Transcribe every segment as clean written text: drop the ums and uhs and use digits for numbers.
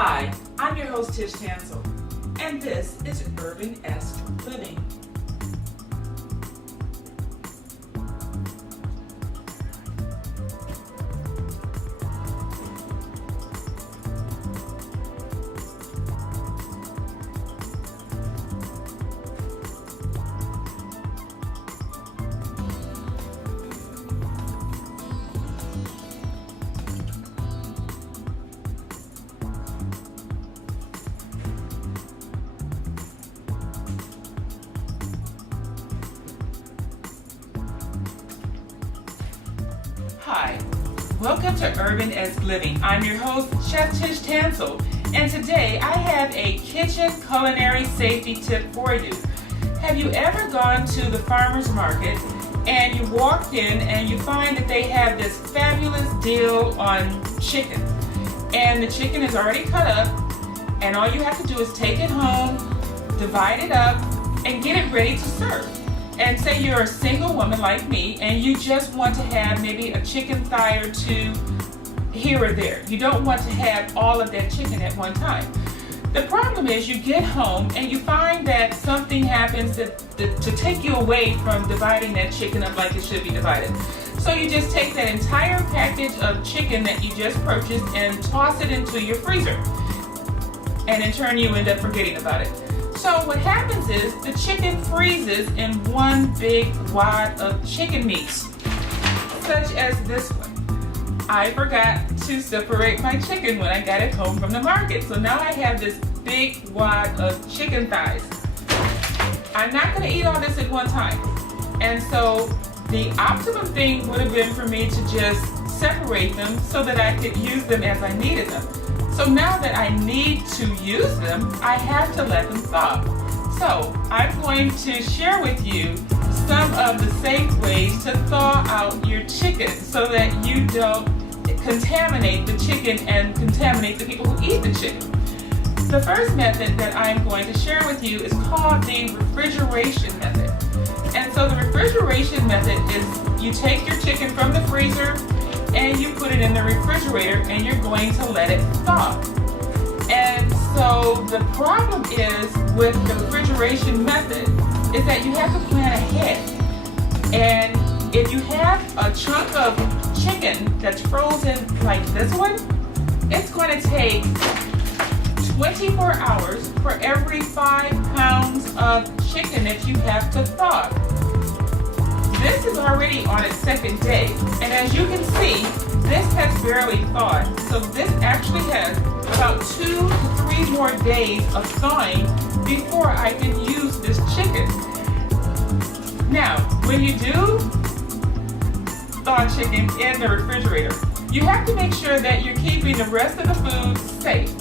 Hi, I'm your host Tish Tansil, and this is URBANesque Living. Hi, welcome to URBANesque Living. I'm your host, Chef Tish Tansil, and today I have a kitchen culinary safety tip for you. Have you ever gone to the farmer's market and you walked in and you find that they have this fabulous deal on chicken, and the chicken is already cut up, and all you have to do is take it home, divide it up, and get it ready to serve? And say you're a single woman like me and you just want to have maybe a chicken thigh or two here or there. You don't want to have all of that chicken at one time. The problem is you get home and you find that something happens to take you away from dividing that chicken up like it should be divided. So you just take that entire package of chicken that you just purchased and toss it into your freezer. And in turn you end up forgetting about it. So what happens is the chicken freezes in one big wad of chicken meats, such as this one. I forgot to separate my chicken when I got it home from the market. So now I have this big wad of chicken thighs. I'm not going to eat all this at one time. And so the optimum thing would have been for me to just separate them so that I could use them as I needed them. So now that I need to use them, I have to let them thaw. So I'm going to share with you some of the safe ways to thaw out your chicken so that you don't contaminate the chicken and contaminate the people who eat the chicken. The first method that I'm going to share with you is called the refrigeration method. And so the refrigeration method is you take your chicken from the freezer and you put it in the refrigerator and you're going to let it thaw. And so the problem is with the refrigeration method is that you have to plan ahead. And if you have a chunk of chicken that's frozen like this one, it's going to take 24 hours for every 5 pounds of chicken that you have to thaw. This is already on its second day, and as you can see, this has barely thawed. So this actually has about 2 to 3 more days of thawing before I can use this chicken. Now, when you do thaw chicken in the refrigerator, you have to make sure that you're keeping the rest of the food safe.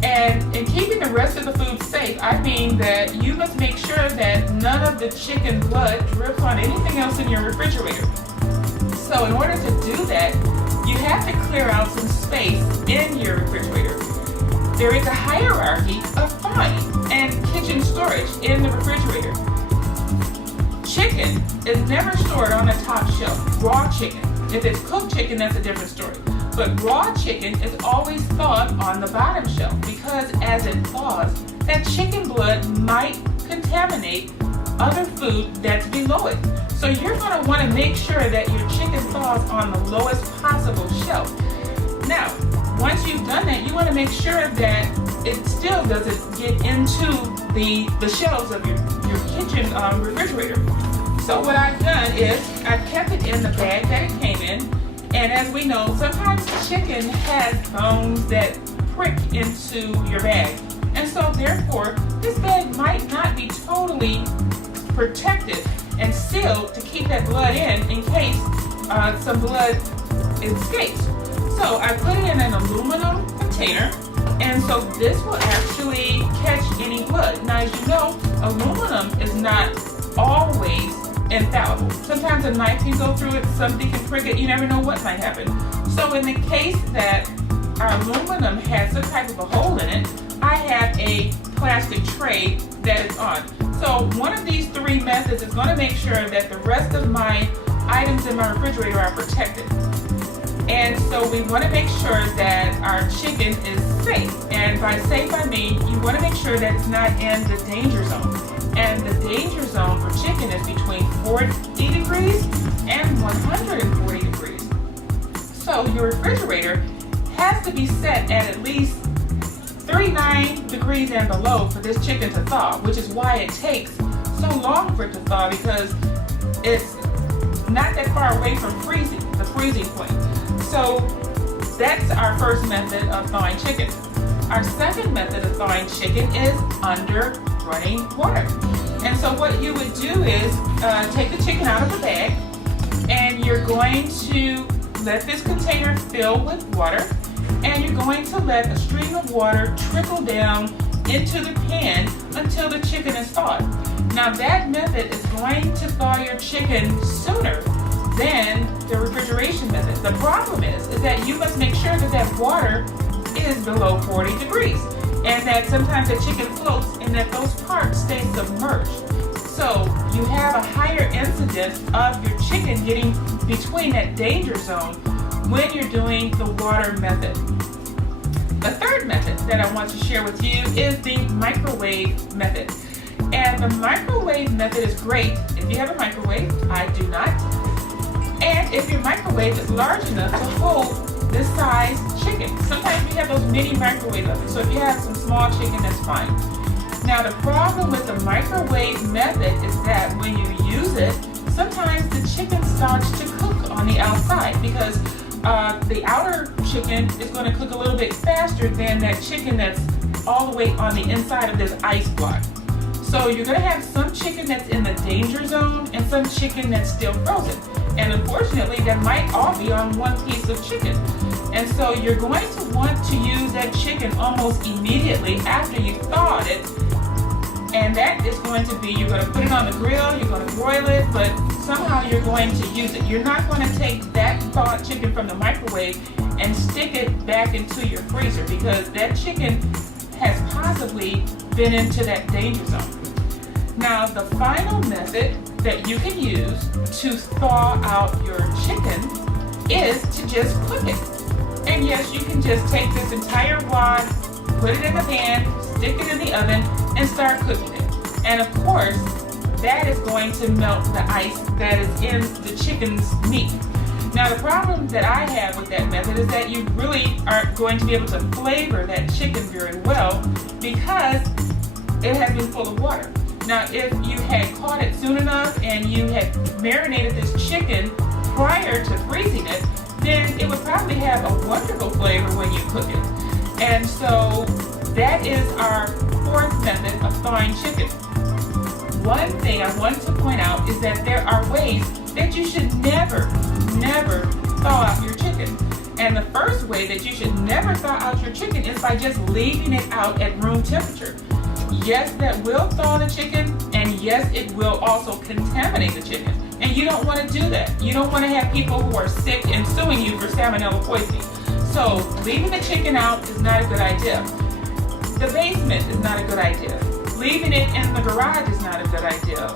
And in keeping the rest of the food safe, I mean that you must make sure that none of the chicken blood drips on anything else in your refrigerator. So in order to do that, you have to clear out some space in your refrigerator. There is a hierarchy of thawing and kitchen storage in the refrigerator. Chicken is never stored on the top shelf, raw chicken. If it's cooked chicken, that's a different story. But raw chicken is always thawed on the bottom shelf because as it thaws, that chicken blood might contaminate other food that's below it. So you're going to want to make sure that your chicken thaws on the lowest possible shelf. Now, once you've done that, you want to make sure that it still doesn't get into the shelves of your kitchen refrigerator. So what I've done is I've kept it in the bag that it came in. And as we know, sometimes chicken has bones that prick into your bag. And so therefore, this bag might not be totally protected and sealed to keep that blood in case some blood escapes. So I put it in an aluminum container, and so this will actually catch any blood. Now as you know, aluminum is not always infallible. Sometimes a knife can go through it, something can prick it, you never know what might happen. So in the case that our aluminum has some type of a hole in it, I have a plastic tray that is on. So one of these 3 methods is going to make sure that the rest of my items in my refrigerator are protected. And so we want to make sure that our chicken is safe. And by safe, I mean you want to make sure that it's not in the danger zone. And the danger zone for chicken is between 40 degrees and 140 degrees. So your refrigerator has to be set at least 39 degrees and below for this chicken to thaw, which is why it takes so long for it to thaw, because it's not that far away from freezing, the freezing point. So that's our first method of thawing chicken. Our second method of thawing chicken is under running water. And so what you would do is take the chicken out of the bag, and you're going to let this container fill with water, and you're going to let a stream of water trickle down into the pan until the chicken is thawed. Now that method is going to thaw your chicken sooner than the refrigeration method. The problem is that you must make sure that that water is below 40 degrees, and that sometimes the chicken floats and that those parts stay submerged. So you have a higher incidence of your chicken getting between that danger zone when you're doing the water method. The third method that I want to share with you is the microwave method. And the microwave method is great if you have a microwave. I do not. And if your microwave is large enough to hold this size chicken. Sometimes we have those mini microwave ovens, so if you have some small chicken, that's fine. Now the problem with the microwave method is that when you use it, sometimes the chicken starts to cook on the outside, because the outer chicken is going to cook a little bit faster than that chicken that's all the way on the inside of this ice block. So you're going to have some chicken that's in the danger zone and some chicken that's still frozen. And unfortunately, that might all be on one piece of chicken. And so you're going to want to use that chicken almost immediately after you've thawed it. And that is going to be, you're going to put it on the grill, you're going to broil it, but somehow you're going to use it. You're not going to take that thawed chicken from the microwave and stick it back into your freezer, because that chicken has possibly been into that danger zone. Now, the final method that you can use to thaw out your chicken is to just cook it. And yes, you can just take this entire wad, put it in the pan, stick it in the oven, and start cooking it. And of course, that is going to melt the ice that is in the chicken's meat. Now, the problem that I have with that method is that you really aren't going to be able to flavor that chicken very well, because it has been full of water. Now, if you had caught it soon enough and you had marinated this chicken prior to freezing it, then it would probably have a wonderful flavor when you cook it. And so that is our fourth method of thawing chicken. One thing I want to point out is that there are ways that you should never thaw out your chicken. And the first way that you should never thaw out your chicken is by just leaving it out at room temperature. Yes, that will thaw the chicken, and yes, it will also contaminate the chicken. And you don't want to do that. You don't want to have people who are sick and suing you for salmonella poisoning. So leaving the chicken out is not a good idea. The basement is not a good idea. Leaving it in the garage is not a good idea.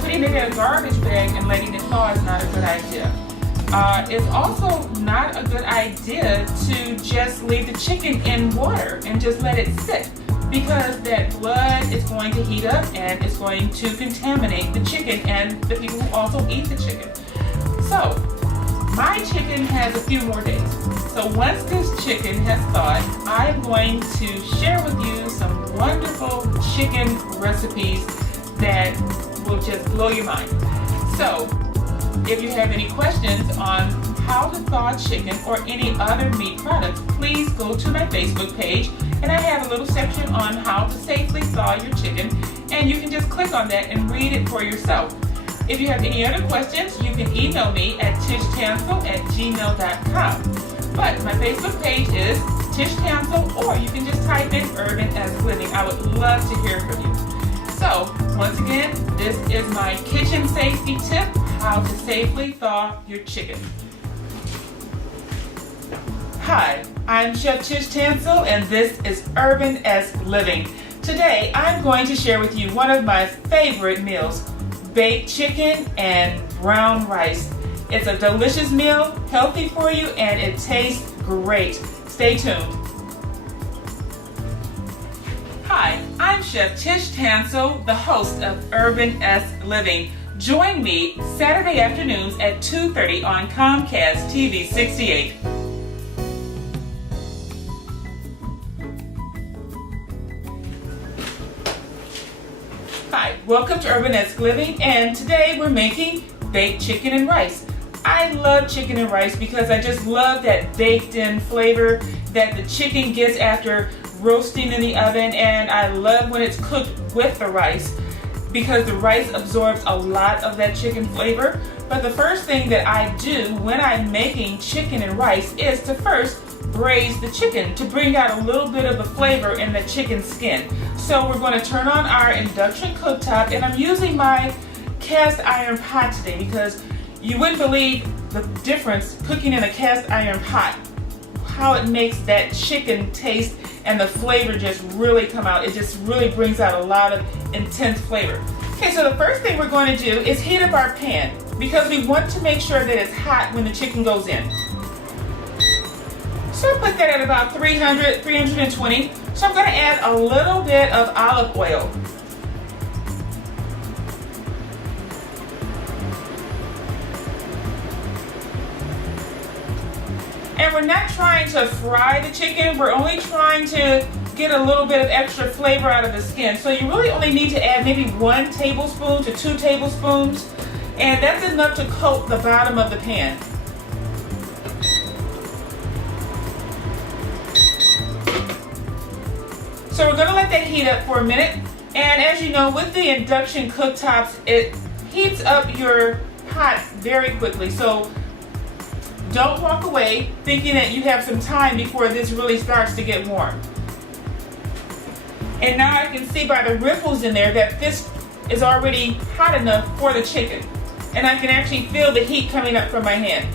Putting it in a garbage bag and letting it thaw is not a good idea. It's also not a good idea to just leave the chicken in water and just let it sit, because that blood is going to heat up and it's going to contaminate the chicken and the people who also eat the chicken. So my chicken has a few more days. So once this chicken has thawed, I'm going to share with you some wonderful chicken recipes that will just blow your mind. So if you have any questions on how to thaw chicken or any other meat products, please go to my Facebook page, and I have a little section on how to safely thaw your chicken, and you can just click on that and read it for yourself. If you have any other questions, you can email me at tishtansil@gmail.com. But my Facebook page is Tish Tansil, or you can just type in URBANesque Living. I would love to hear from you. So, once again, this is my kitchen safety tip, how to safely thaw your chicken. Hi, I'm Chef Tish Tansil, and this is URBANesque Living. Today, I'm going to share with you one of my favorite meals, baked chicken and brown rice. It's a delicious meal, healthy for you, and it tastes great. Stay tuned. Hi, I'm Chef Tish Tansil, the host of URBANesque Living. Join me Saturday afternoons at 2:30 on Comcast TV-68. Hi, welcome to URBANesque Living, and today we're making baked chicken and rice. I love chicken and rice because I just love that baked in flavor that the chicken gets after roasting in the oven, and I love when it's cooked with the rice because the rice absorbs a lot of that chicken flavor. But the first thing that I do when I'm making chicken and rice is to first braise the chicken to bring out a little bit of the flavor in the chicken skin. So we're going to turn on our induction cooktop, and I'm using my cast iron pot today because you wouldn't believe the difference cooking in a cast iron pot, how it makes that chicken taste and the flavor just really come out. It just really brings out a lot of intense flavor. Okay, so the first thing we're going to do is heat up our pan because we want to make sure that it's hot when the chicken goes in. So I put that at about 320. So I'm going to add a little bit of olive oil. And we're not trying to fry the chicken, we're only trying to get a little bit of extra flavor out of the skin. So you really only need to add maybe 1 tablespoon to 2 tablespoons, and that's enough to coat the bottom of the pan. So we're going to let that heat up for a minute, and as you know, with the induction cooktops, it heats up your pot very quickly. So don't walk away thinking that you have some time before this really starts to get warm. And now I can see by the ripples in there that this is already hot enough for the chicken. And I can actually feel the heat coming up from my hand.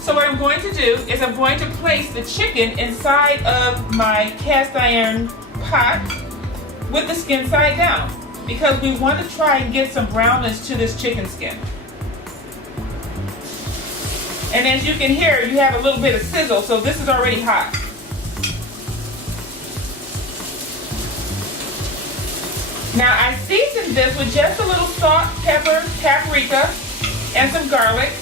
So what I'm going to do is I'm going to place the chicken inside of my cast iron pot with the skin side down because we want to try and get some brownness to this chicken skin. And as you can hear, you have a little bit of sizzle, so this is already hot. Now I seasoned this with just a little salt, pepper, paprika, and some garlic.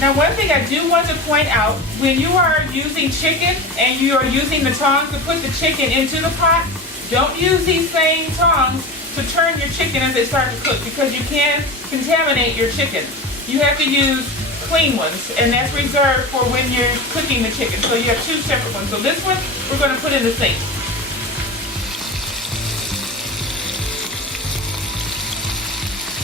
Now one thing I do want to point out, when you are using chicken and you are using the tongs to put the chicken into the pot, don't use these same tongs to turn your chicken as they start to cook because you can contaminate your chicken. You have to use clean ones, and that's reserved for when you're cooking the chicken. So you have 2 separate ones. So this one we're going to put in the sink.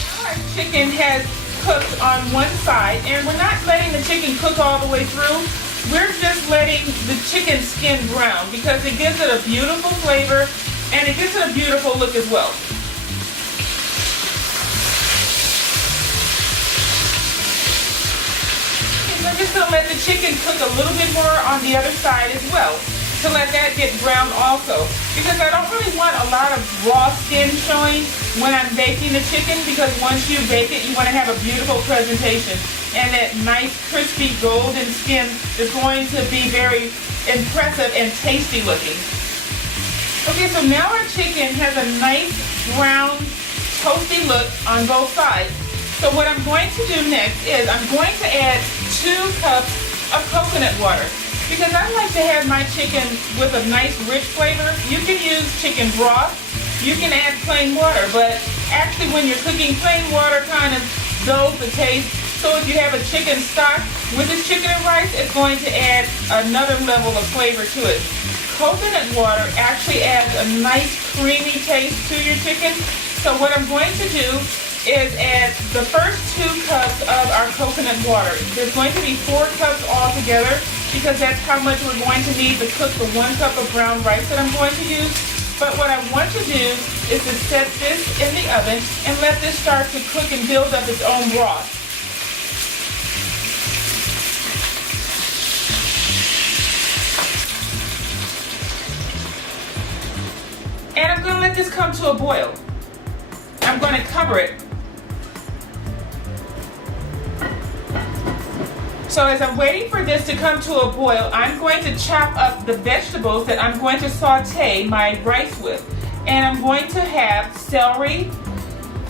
Now our chicken has cooked on one side, and we're not letting the chicken cook all the way through. We're just letting the chicken skin brown because it gives it a beautiful flavor and it gives it a beautiful look as well. Okay, so I'm just going to let the chicken cook a little bit more on the other side as well to let that get brown also, because I don't really want a lot of raw skin showing when I'm baking the chicken, because once you bake it, you want to have a beautiful presentation, and that nice crispy golden skin is going to be very impressive and tasty looking. Okay, so now our chicken has a nice brown toasty look on both sides. So what I'm going to do next is I'm going to add 2 cups of coconut water, because I like to have my chicken with a nice rich flavor. You can use chicken broth, you can add plain water, but actually when you're cooking, plain water kind of dulls the taste. So if you have a chicken stock with this chicken and rice, it's going to add another level of flavor to it. Coconut water actually adds a nice creamy taste to your chicken. So what I'm going to do is add the first 2 cups of our coconut water. There's going to be 4 cups altogether, because that's how much we're going to need to cook the 1 cup of brown rice that I'm going to use. But what I want to do is to set this in the oven and let this start to cook and build up its own broth. come to a boil. I'm going to cover it. So as I'm waiting for this to come to a boil, I'm going to chop up the vegetables that I'm going to saute my rice with. And I'm going to have celery,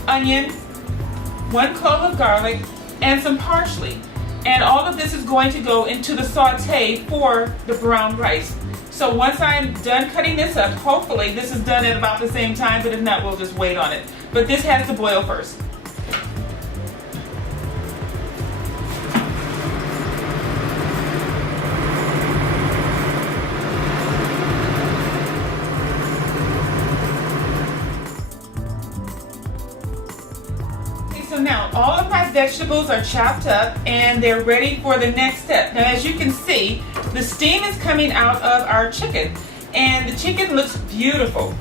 onion, 1 clove of garlic, and some parsley. And all of this is going to go into the saute for the brown rice. So once I'm done cutting this up, hopefully this is done at about the same time, but if not, we'll just wait on it. But this has to boil first. So now all of my vegetables are chopped up and they're ready for the next step. Now as you can see, the steam is coming out of our chicken and the chicken looks beautiful.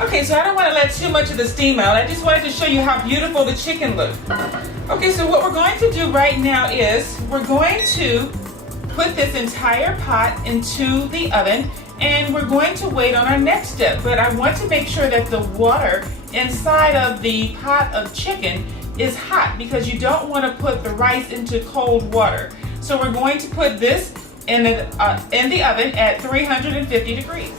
Okay, so I don't want to let too much of the steam out. I just wanted to show you how beautiful the chicken looked. Okay, so what we're going to do right now is we're going to put this entire pot into the oven and we're going to wait on our next step. But I want to make sure that the water inside of the pot of chicken is hot because you don't want to put the rice into cold water. So we're going to put this in the oven at 350 degrees.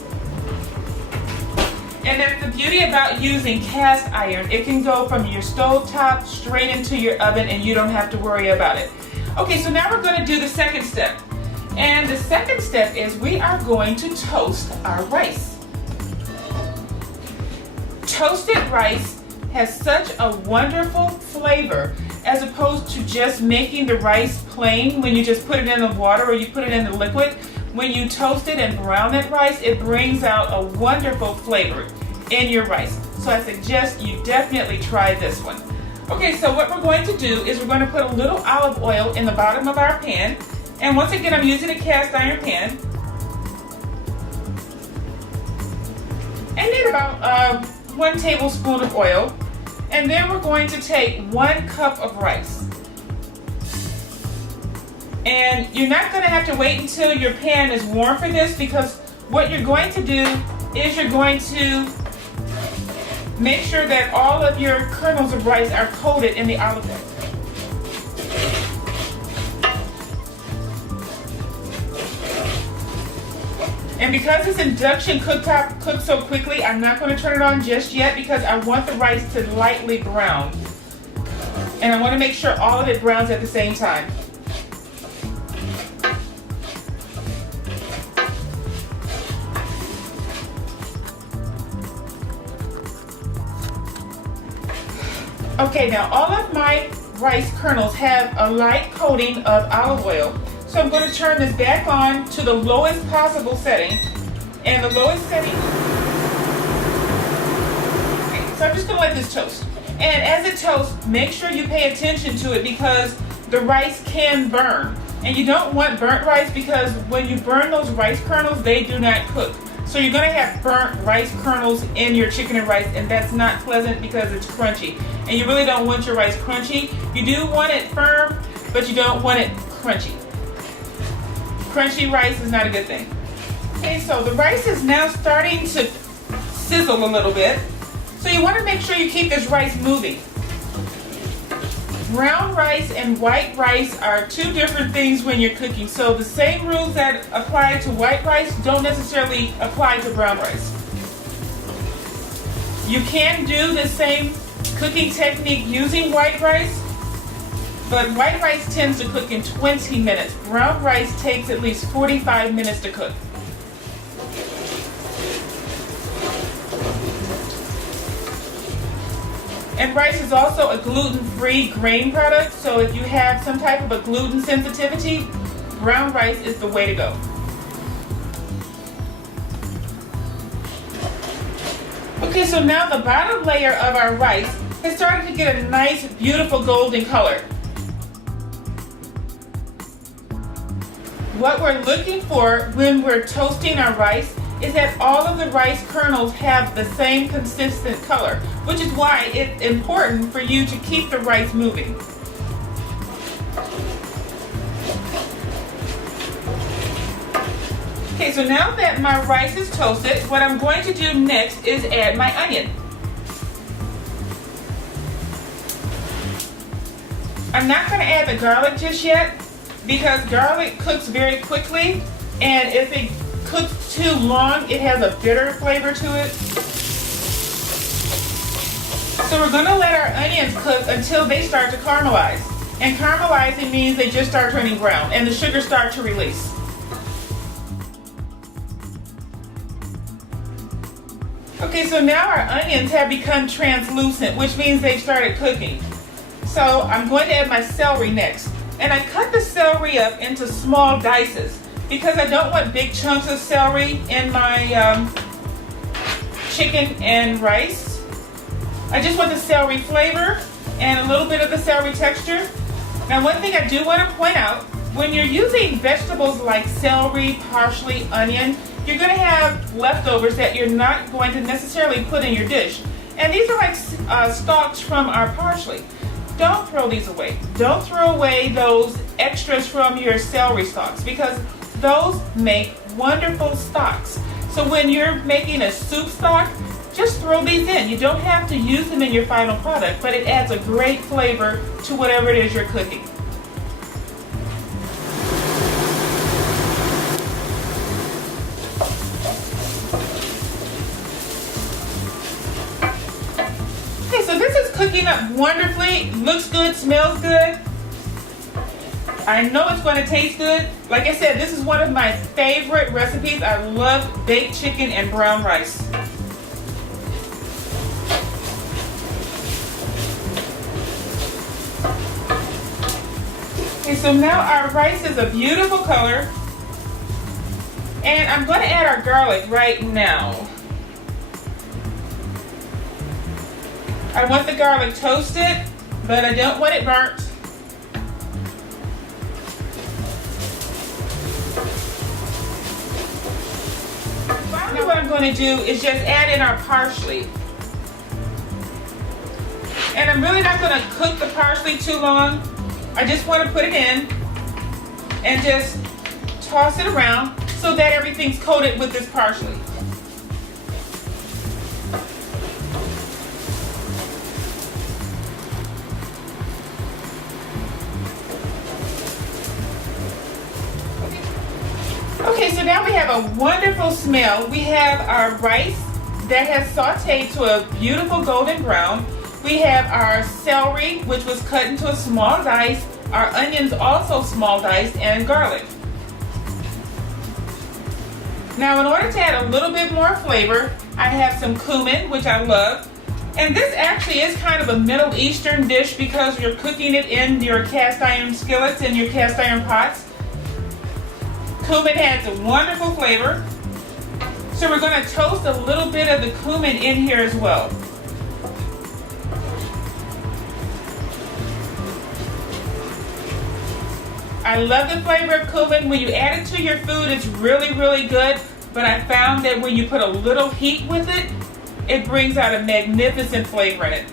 And that's the beauty about using cast iron. It can go from your stove top straight into your oven and you don't have to worry about it. Okay, so now we're going to do the second step. And the second step is we are going to toast our rice. Toasted rice has such a wonderful flavor as opposed to just making the rice plain when you just put it in the water or you put it in the liquid. When you toast it and brown that rice, it brings out a wonderful flavor in your rice. So I suggest you definitely try this one. Okay, so what we're going to do is we're going to put a little olive oil in the bottom of our pan. And once again, I'm using a cast iron pan. And need about 1 tablespoon of oil. And then we're going to take 1 cup of rice. And you're not going to have to wait until your pan is warm for this because what you're going to do is you're going to make sure that all of your kernels of rice are coated in the olive oil. And because this induction cooktop cooks so quickly, I'm not going to turn it on just yet because I want the rice to lightly brown. And I want to make sure all of it browns at the same time. Okay, now all of my rice kernels have a light coating of olive oil. So I'm going to turn this back on to the lowest possible setting. And the lowest setting, okay, so I'm just going to let this toast. And as it toasts, make sure you pay attention to it because the rice can burn. And you don't want burnt rice because when you burn those rice kernels, they do not cook. So you're going to have burnt rice kernels in your chicken and rice, and that's not pleasant because it's crunchy. And you really don't want your rice crunchy. You do want it firm, but you don't want it crunchy. Crunchy rice is not a good thing. Okay, so the rice is now starting to sizzle a little bit. So you want to make sure you keep this rice moving. Brown rice and white rice are 2 different things when you're cooking. So the same rules that apply to white rice don't necessarily apply to brown rice. You can do the same cooking technique using white rice, but white rice tends to cook in 20 minutes. Brown rice takes at least 45 minutes to cook. And rice is also a gluten-free grain product, so if you have some type of a gluten sensitivity, brown rice is the way to go. Okay, so now the bottom layer of our rice has started to get a nice, beautiful golden color. What we're looking for when we're toasting our rice is that all of the rice kernels have the same consistent color, which is why it's important for you to keep the rice moving. Okay, so now that my rice is toasted, what I'm going to do next is add my onion. I'm not going to add the garlic just yet because garlic cooks very quickly, and if it cooks too long, it has a bitter flavor to it. So we're going to let our onions cook until they start to caramelize. And caramelizing means they just start turning brown and the sugar starts to release. Okay, so now our onions have become translucent, which means they've started cooking. So I'm going to add my celery next. And I cut the celery up into small dices because I don't want big chunks of celery in my chicken and rice. I just want the celery flavor and a little bit of the celery texture. Now, one thing I do want to point out, when you're using vegetables like celery, parsley, onion, you're going to have leftovers that you're not going to necessarily put in your dish. And these are like stalks from our parsley. Don't throw these away. Don't throw away those extras from your celery stalks because those make wonderful stocks. So when you're making a soup stock, just throw these in. You don't have to use them in your final product, but it adds a great flavor to whatever it is you're cooking. Okay, so this is cooking up wonderfully. Looks good, smells good. I know it's going to taste good. Like I said, this is one of my favorite recipes. I love baked chicken and brown rice. Okay, so now our rice is a beautiful color. And I'm going to add our garlic right now. I want the garlic toasted, but I don't want it burnt. Finally, what I'm going to do is just add in our parsley. And I'm really not going to cook the parsley too long. I just want to put it in and just toss it around so that everything's coated with this parsley. Okay, so now we have a wonderful smell. We have our rice that has sauteed to a beautiful golden brown. We have our celery, which was cut into a small dice, our onions also small diced, and garlic. Now, in order to add a little bit more flavor, I have some cumin, which I love. And this actually is kind of a Middle Eastern dish because you're cooking it in your cast iron skillets and your cast iron pots. Cumin adds a wonderful flavor. So we're going to toast a little bit of the cumin in here as well. I love the flavor of cumin. When you add it to your food, it's really, really good. But I found that when you put a little heat with it, it brings out a magnificent flavor in it.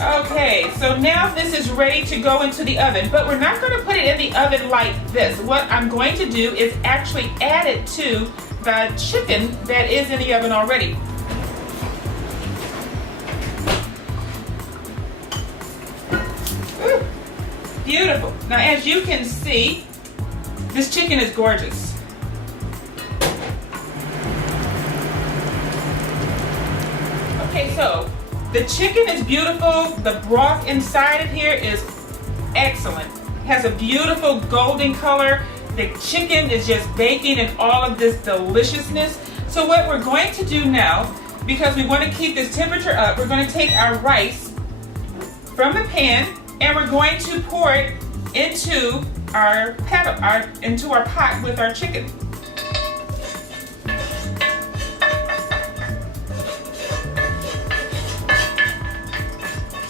Okay, so now this is ready to go into the oven, but we're not going to put it in the oven like this. What I'm going to do is actually add it to the chicken that is in the oven already. Ooh, beautiful. Now, as you can see, this chicken is gorgeous. Okay, so the chicken is beautiful. The broth inside of here is excellent. It has a beautiful golden color. The chicken is just baking in all of this deliciousness. So what we're going to do now, because we want to keep this temperature up, we're going to take our rice from the pan and we're going to pour it into our pot with our chicken.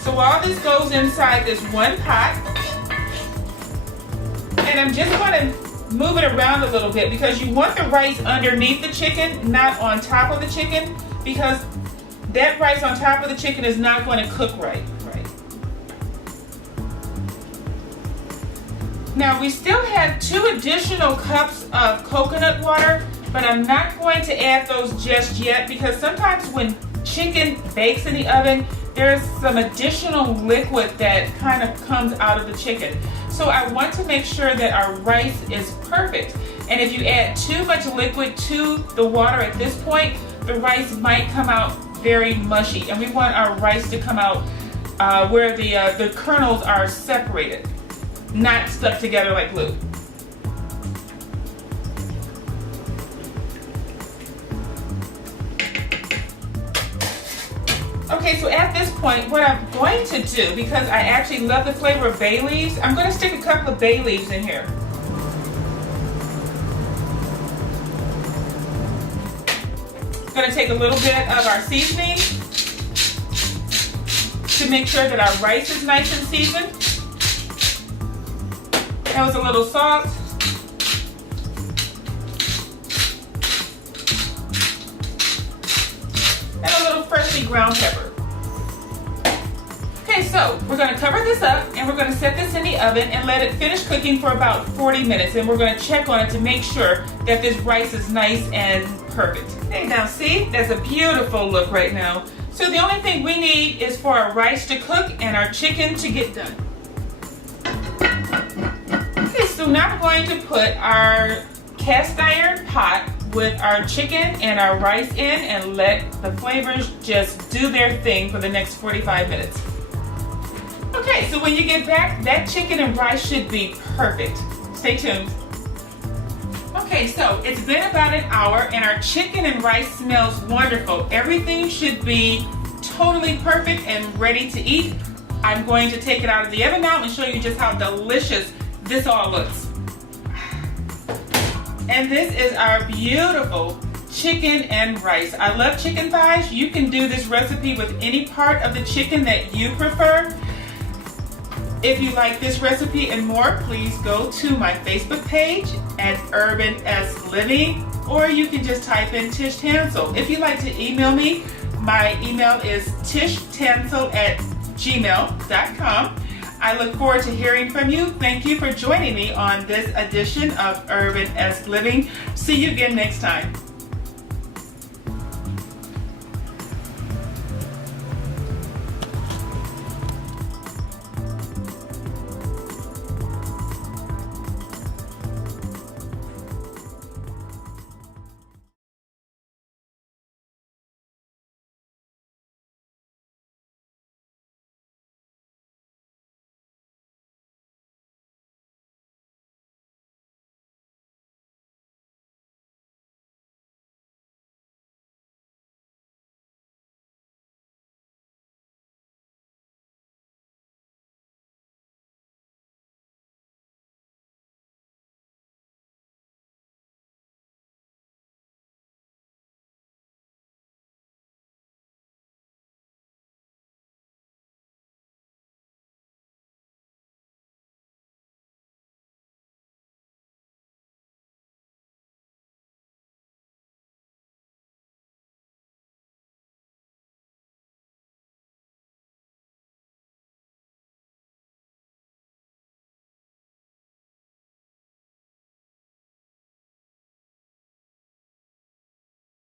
So while this goes inside this one pot, and I'm just going to move it around a little bit because you want the rice underneath the chicken, not on top of the chicken, because that rice on top of the chicken is not going to cook right. Now we still have 2 additional cups of coconut water, but I'm not going to add those just yet because sometimes when chicken bakes in the oven, there's some additional liquid that kind of comes out of the chicken. So I want to make sure that our rice is perfect. And if you add too much liquid to the water at this point, the rice might come out very mushy. And we want our rice to come out where the kernels are separated, not stuck together like glue. Okay, so at this point, what I'm going to do, because I actually love the flavor of bay leaves, I'm going to stick a couple of bay leaves in here. I'm going to take a little bit of our seasoning to make sure that our rice is nice and seasoned. That was a little salt. And a little freshly ground pepper. Okay, so we're going to cover this up and we're going to set this in the oven and let it finish cooking for about 40 minutes. And we're going to check on it to make sure that this rice is nice and perfect. Okay, now see, that's a beautiful look right now. So the only thing we need is for our rice to cook and our chicken to get done. Okay, so now we're going to put our cast iron pot with our chicken and our rice in and let the flavors just do their thing for the next 45 minutes. Okay, so when you get back, that chicken and rice should be perfect. Stay tuned. Okay, so it's been about an hour and our chicken and rice smells wonderful. Everything should be totally perfect and ready to eat. I'm going to take it out of the oven now and show you just how delicious this all looks. And this is our beautiful chicken and rice. I love chicken thighs. You can do this recipe with any part of the chicken that you prefer. If you like this recipe and more, please go to my Facebook page at URBANesque Living, or you can just type in Tish Tansil. If you'd like to email me, my email is tishtansil@gmail.com. I look forward to hearing from you. Thank you for joining me on this edition of URBANesque Living. See you again next time.